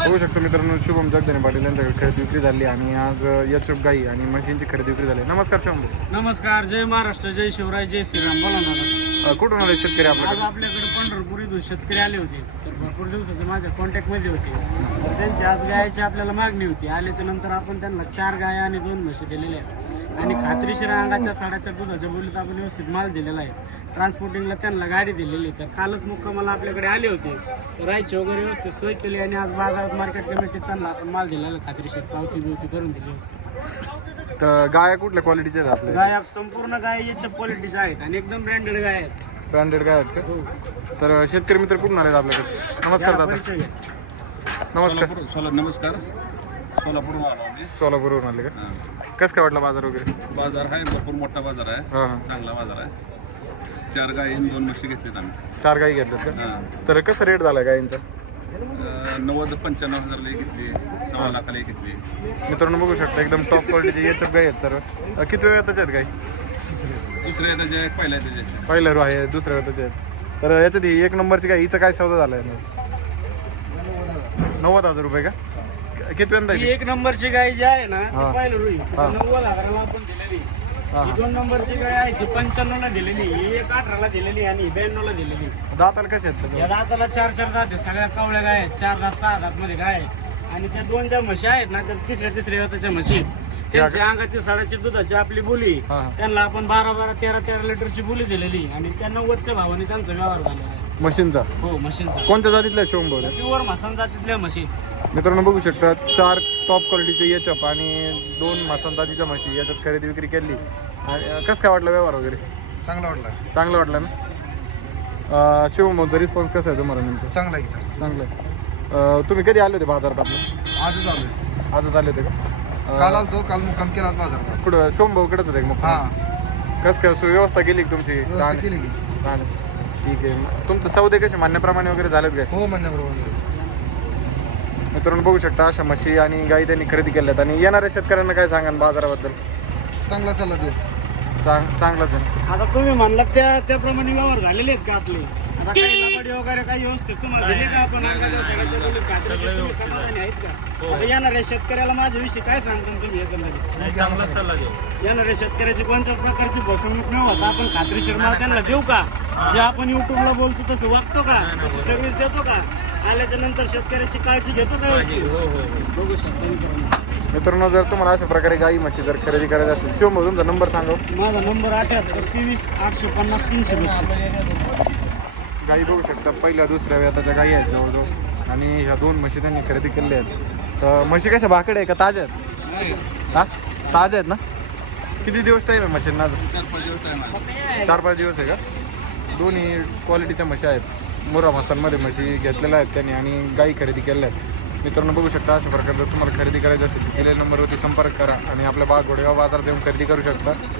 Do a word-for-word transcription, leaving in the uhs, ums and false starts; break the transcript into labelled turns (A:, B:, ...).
A: बघू शकतो मित्रांनो, शुभम जगदाने पाटील यांच्याकडे खरेदी विक्री झाली आणि आज यचूप गाई आणि म्हशींची खरेदी विक्री झाली. नमस्कार शुभम.
B: नमस्कार, जय महाराष्ट्र, जय शिवराय, जय श्रीराम. बोला ना.
A: कुठून आले शेतकरी
B: आज
A: आपल्याकडे?
B: आपल्याकडे पंढरपूर इथून शेतकरी आले होते, तर भरपूर दिवसाचे माझ्या कॉन्टॅक्टमध्ये होते. तर त्यांची आज गायाची आपल्याला मागणी होती. आल्याच्या नंतर आपण त्यांना चार गाया आणि दोन म्हशी दिलेल्या आहेत आणि खात्रीशीर अंगाच्या साडाच्या दुधाच्या बोलीत आपण व्यवस्थित माल दिलेला आहे. ट्रान्सपोर्टिंगला त्यांना गाडी दिलेली. तर कालच मुक्कामाला आपल्याकडे आले होते, तर राहायची वगैरे व्यवस्थित सोय केली आणि आज बाजारात मार्केट कमिटीत त्यांना आपण माल दिलेला खात्रीशीर पावती बिवती करून दिली होती.
A: तर गाया कुठल्या क्वालिटीच्या आहेत आपल्या?
B: गाय संपूर्ण गाय याच्या क्वालिटीच्या आहेत आणि एकदम ब्रँडेड गाय आहेत.
A: ब्रँडेड गाय आहेत
B: हो.
A: का? तर शेतकरी मित्र कुठून आले आपल्याकडे? नमस्कार दादा.
B: परिचय घ्या.
A: नमस्कार.
C: सोलापूर नमस्कार सोलापूरहून आलो आम्ही.
A: सोलापूरवरून आले का? कसं काय वाटलं बाजार वगैरे?
C: बाजार आहे, भरपूर मोठा बाजार आहे,
A: हां हां.
C: चांगला बाजार आहे. चार गाई आणि दोन म्हशी घेतलेत आम्ही.
A: चार गाई घेतल्यात का?
C: हां.
A: तर कसं रेट झाला गायींचा?
C: अं, नव्वद पंच्याण्णव हजारला एक घेतली, सव्वा लाखाला एक घेतली.
A: मित्रांनो बघू शकता एकदम टॉप क्वालिटीचे यचूप गाई आहेत सर्व. किती वेळ त्याच्यात गाई?
C: दुसऱ्या त्याचे आहेत, पहिल्या त्याचे आहेत.
A: पहिल्या रो आहे, दुसऱ्या त्याचे आहेत. तर याच्यात ही एक नंबरची गाय, हिचा काय सौदा झाला आहे? नव्वद हजार रुपये का? किती वेळा
B: ही एक नंबरची गाय जी आहे ना,
A: हा.
B: ती पाहिलं रुई
A: हा.
B: नव्वद हजाराला आपण दिलेली.
A: हा.
B: ही दोन नंबरची गाय आहे ती पंच्याण्णव ला दिलेली, ही एक अठराला दिलेली आणि ब्याण्णव ला दिलेली.
A: दाताला कसे आहेत
B: या
A: त्याच्यावर?
B: दाताला चार चार दात आहे, सगळ्या कावळ्या गाय आहेत, चार दात सहा दात मध्ये गाय आहेत. आणि त्या दोन ज्या म्हशी आहेत ना, त्या तिसऱ्या तिसऱ्या त्याच्या म्हशी आहेत. त्यांच्या अंगाची साडाची दुधाची आपली बोली,
A: हा.
B: त्यांना आपण बारा बारा तेरा तेरा लिटरची बोली दिलेली आणि त्या नव्वदच्या भावाने त्यांचा व्यवहार झालेला आहे.
A: मशीनचा
B: हो, म्हशींचा
A: कोणत्या जातीतल्या शिवम भाऊ?
B: प्युअर म्हसां जातीतल्या म्हशी.
A: मित्रांनो बघू शकता, चार टॉप क्वालिटीचे यचप आणि दोन मासन जातीच्या म्हशी याच्यात खरेदी विक्री केली. आणि कसं काय वाटलं व्यवहार वगैरे?
D: चांगला वाटला.
A: चांगलं वाटलं ना? शिवम भाऊचा रिस्पॉन्स कसा आहे तुम्हाला नेमकं?
D: चांगला आहे की चांगला.
A: चांगलं आहे. अं, तुम्ही कधी आले होते बाजारात आपलं?
D: आजच आलोय.
A: आजच आले होते का?
D: काल
A: अं,
D: आलतो, काल मुक्काम केला आज बाजारात.
A: कुठं शिवम भाऊकडेच होते का मग?
D: हा,
A: कसं काय सुव्यवस्था केली का तुमची?
D: व्यवस्था
A: राहण्या-
D: केली की.
A: राहण्या- ठीक आहे. तुमचं सौदे कसे मान्यप्रमाणे वगैरे झालेत काय?
D: हो म्हणण्याबरोबर.
A: मित्रांनो बघू शकता, अशा म्हशी आणि गाई त्यांनी खरेदी केल्यात. आणि येणाऱ्या शेतकऱ्यांना काय सांगा बाजाराबद्दल?
D: चांगला सल्ला देऊ.
A: चांग चांगलंच आहे.
B: आता तुम्ही म्हणलात त्या त्याप्रमाणे व्यवहार झालेले आहेत का आपले? आता काही लबाडी वगैरे काही व्यवस्थित तुम्हाला दिले का आपण अंगाच्या साडाच्या बोलीत खात्रीशीर तुम्ही समाधानी आहेत का? आता येणाऱ्या शेतकऱ्याला माझ्याविषयी काय सांगता तुम्ही एकंदरीत?
D: चांगला सल्ला देऊ.
B: येणाऱ्या शेतकऱ्याची कोणत्याच प्रकारची फसवणूक न होता आपण खात्रीशीर माल त्यांना देऊ का? जे आपण युट्यूबला बोलतो तसं वागतो का? तसं सर्व्हिस देतो का? आल्याच्या नंतर शेतकऱ्याची काळजी घेतो का? बघू शकता मित्रांनो.
A: मित्रांनो जर तुम्हाला अशा प्रकारे गाई म्हशी जर खरेदी करायची असेल, शिवम भाऊ तुमचा नंबर सांगा.
B: माझा नंबर अठ्याहत्तर तेवीस आठशे पन्नास तीनशे बत्तीस.
A: गाई बघू शकता, पहिल्या दुसऱ्या वेताच्या गाई आहेत जवळजवळ. आणि ह्या दोन म्हशी त्यांनी खरेदी केल्या आहेत. तर म्हशी कशा भाकडे आहे का ताज्या आहेत? हा, ताज्या आहेत ना? किती दिवस टाईम आहे म्हशींना?
C: चार पाच दिवस time आहे.
A: चार पाच दिवस आहे का? दोन्ही क्वालिटीच्या म्हशी आहेत. मुर्रा मसांमध्ये म्हशी घेतलेल्या आहेत त्यांनी आणि गाई खरेदी केलेल्या आहेत. मित्रांनो बघू शकता, अशा प्रकारे जर तुम्हाला खरेदी करायची असेल तर दिलेल्या नंबरवरती संपर्क करा आणि आपल्या बाग घोडेगाव बाजारात येऊन खरेदी करू शकता.